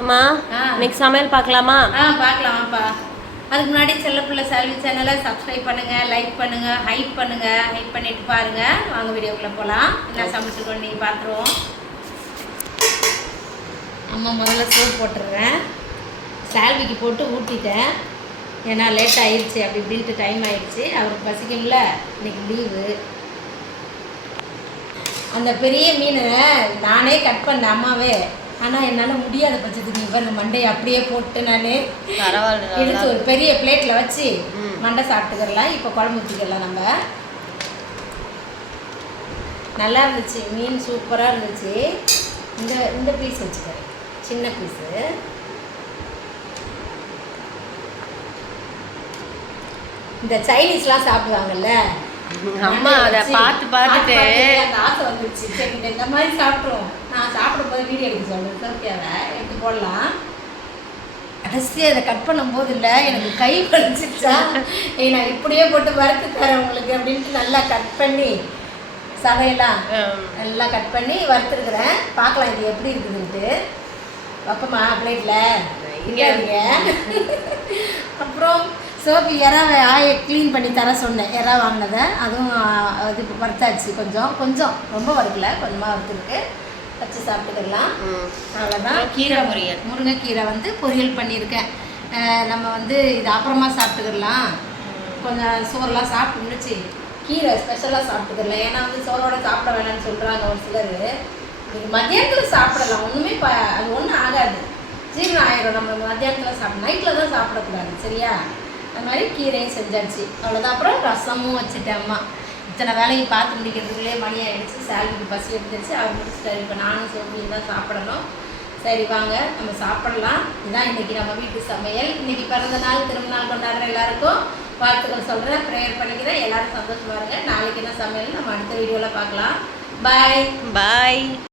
அம்மா இன்னைக்கு சமையல் பார்க்கலாமா? பார்க்கலாமாப்பா. அதுக்கு முன்னாடி செல்லப்புள்ள செல்வி சேனலை சப்ஸ்கிரைப் பண்ணுங்கள், லைக் பண்ணுங்கள், ஹைப் பண்ணுங்கள். ஹைப் பண்ணிட்டு பாருங்கள். வாங்க வீடியோக்குள்ளே போகலாம். என்ன சமைச்சிருக்கோம் நீங்கள் பார்த்துருவோம். அம்மா முதல்ல சோப் போட்டுடுறேன். சால்விக்கு போட்டு ஊட்டிட்டேன். ஏன்னா லேட் ஆயிடுச்சு, அப்படி இப்படின்ட்டு டைம் ஆயிடுச்சு. அவருக்கு பசிக்கும்ல, இன்னைக்கு லீவு. அந்த பெரிய மீனை நானே கட் பண்ணேன் அம்மாவே. ஆனால் என்னால் முடியாத பட்சத்துக்கு இப்போ இந்த மண்டையை அப்படியே போட்டு நான் எடுத்து ஒரு பெரிய பிளேட்டில் வச்சு மண்டை சாப்பிட்டுக்கலாம். இப்போ குழம்பு ஊற்றிக்கலாம். நம்ம நல்லா இருந்துச்சு, மீன் சூப்பராக இருந்துச்சு. இந்த இந்த பீஸ் வச்சுக்கிறேன், சின்ன பீஸு. இந்த சைனீஸ்லாம் சாப்பிடுவாங்கல்ல அம்மா, அதை பார்த்துட்டு அந்த ஆசை வந்துருச்சு. சரி இந்த மாதிரி சாப்பிட்ருவோம். நான் சாப்பிடும்போது வீடியோ எடுக்க சொல்கிறேன். சோக்கியாவை எடுத்து போடலாம். கடைசி அதை கட் பண்ணும்போது இல்லை, எனக்கு கை வலிச்சிச்சா, நான் இப்படியே போட்டு வறுத்து தரேன் உங்களுக்கு அப்படின்ட்டு நல்லா கட் பண்ணி சதையெல்லாம் நல்லா கட் பண்ணி வறுத்துருக்குறேன். பார்க்கலாம் இது எப்படி இருக்குதுன்ட்டு. பக்கமா பிளேட்டில் இங்கே. அப்புறம் சோப்பு எறாவை க்ளீன் பண்ணி தர சொன்னேன். எறா வாங்கினதை அதுவும் இது வறுத்தாச்சு. கொஞ்சம் ரொம்ப வறுக்கல, கொஞ்சமாக வறுத்துருக்கு. வச்சு சாப்பிட்டுக்கலாம். அவ்வளோதான். கீரை பொரியல், முருங்கைக்கீரை வந்து பொரியல் பண்ணியிருக்கேன். நம்ம இது அப்புறமா சாப்பிட்டுக்கலாம். கொஞ்சம் சோறெல்லாம் சாப்பிட்டு முடிச்சு கீரை ஸ்பெஷலாக சாப்பிட்டுக்கலாம். ஏன்னா சோறோட சாப்பிட வேணாம்னு சொல்கிறாங்க ஒரு சிலர். நீங்கள் மத்தியானத்தில் சாப்பிடலாம், ஒன்றுமே அது ஒன்றும் ஆகாது, ஜீரணம் ஆயிடும். நம்ம மத்தியானத்தில் சாப்பிட, நைட்டில் தான் சாப்பிடக்கூடாது, சரியா? அது மாதிரி கீரையும் செஞ்சாச்சு. அவ்வளோதான். அப்புறம் ரசமும் வச்சுட்டேன். அம்மா இத்தனை வேலையை பார்த்து முடிக்கிறதுக்குள்ளே மணி ஆகிடுச்சு. சால்விக்கு பசி எடுத்துருச்சு. அவர் முடிச்சுட்டாரு. இப்போ நானும் சோப்பியும் தான் சாப்பிடணும். சரி வாங்க நம்ம சாப்பிடலாம். இதுதான் இன்றைக்கி நம்ம வீட்டு சமையல். இன்றைக்கி பிறந்த நாள், திருமணநாள் கொண்டாடுற எல்லாருக்கும் வாழ்த்துக்கள் சொல்கிறேன், ப்ரேயர் பண்ணிக்கிறேன். எல்லோரும் சந்தோஷமாக இருங்க. நாளைக்கு என்ன சமையல் நம்ம அடுத்த வீடியோவில் பார்க்கலாம். பாய்.